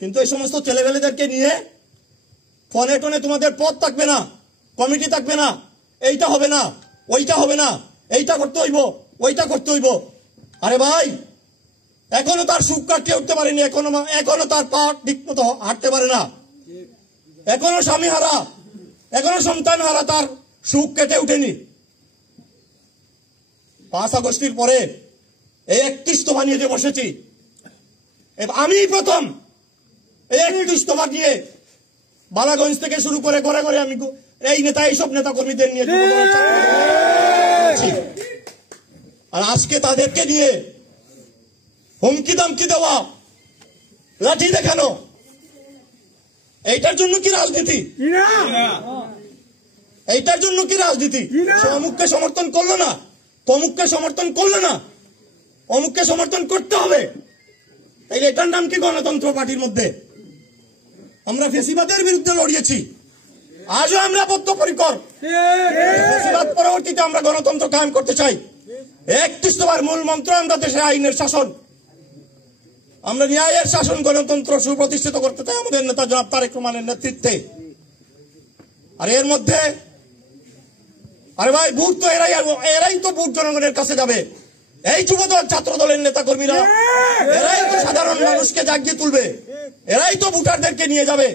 কিন্তু এই সমস্ত ছেলেবেলেদেরকে নিয়ে ফোনে টোনে তোমাদের পদ থাকবে না, কমিটি থাকবে না, এইটা হবে না, ওইটা হবে না, এইটা করতে হইব, ওইটা করতে হইব। আরে ভাই, এখনো তার সুখ কাটিয়ে উঠতে পারেনি, এখনো তার পা ঠিক মতো হাঁটতে পারে না, এখনো স্বামী হারা, এখনো সন্তান হারা, তার সুখ কেটে উঠেনি। 5 আগস্টের পরে এই 31 দফা নিয়ে যে বসেছি, আমি প্রথম এই 31 দফা নিয়ে বালাগঞ্জ থেকে শুরু করে ঘরে ঘরে আমি এই নেতা, এইসব নেতা কর্মীদের নিয়ে, আর আজকে তাদেরকে নিয়ে হুমকি দামকি দেওয়া, লাঠি দেখানো, এইটার জন্য কি রাজনীতি? এইটার জন্য কি রাজনীতি? অমুককে সমর্থন করলো না, তমুককে সমর্থন করলো না, অমুককে সমর্থন করতে হবে, এটার নাম কি গণতন্ত্র? পার্টির মধ্যে আমরা ফেসিবাদের বিরুদ্ধে লড়িয়েছি, আজও আমরা বদ্ধপরিকর। ফেসিবাদ পরবর্তীতে আমরা গণতন্ত্র কায়েম করতে চাই। 31 দফার মূল মন্ত্র আমরা দেশে আইনের শাসন, আমরা ন্যায়ের শাসন, গণতন্ত্র সুপ্রতিষ্ঠিত করতে চাই আমাদের নেতা জনাব তারেক রহমানের নেতৃত্বে। আর এর মধ্যে আরে ভাই, ভোট তো এরাই তো ভোট জনগণের কাছে যাবে। এই যুবদল, ছাত্র দলের নেতা কর্মীরা, এরাই তো সাধারণ মানুষকে জাগিয়ে তুলবে, এরাই তো ভোটারদেরকে নিয়ে যাবে,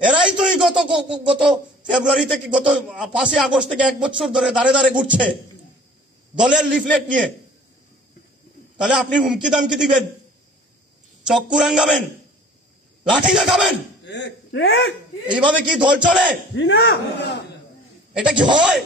এরাই তো গত ফেব্রুয়ারি থেকে, গত 5 আগস্ট থেকে 1 বছর ধরে দাঁড়ে দাঁড়ে ঘুরছে দলের লিফলেট নিয়ে। তাহলে আপনি হুমকি দামকি দিবেন, চক্কু রাঙ্গাবেন, লাঠি দেখাবেন, এইভাবে কি দল চলে? এটা কি হয়?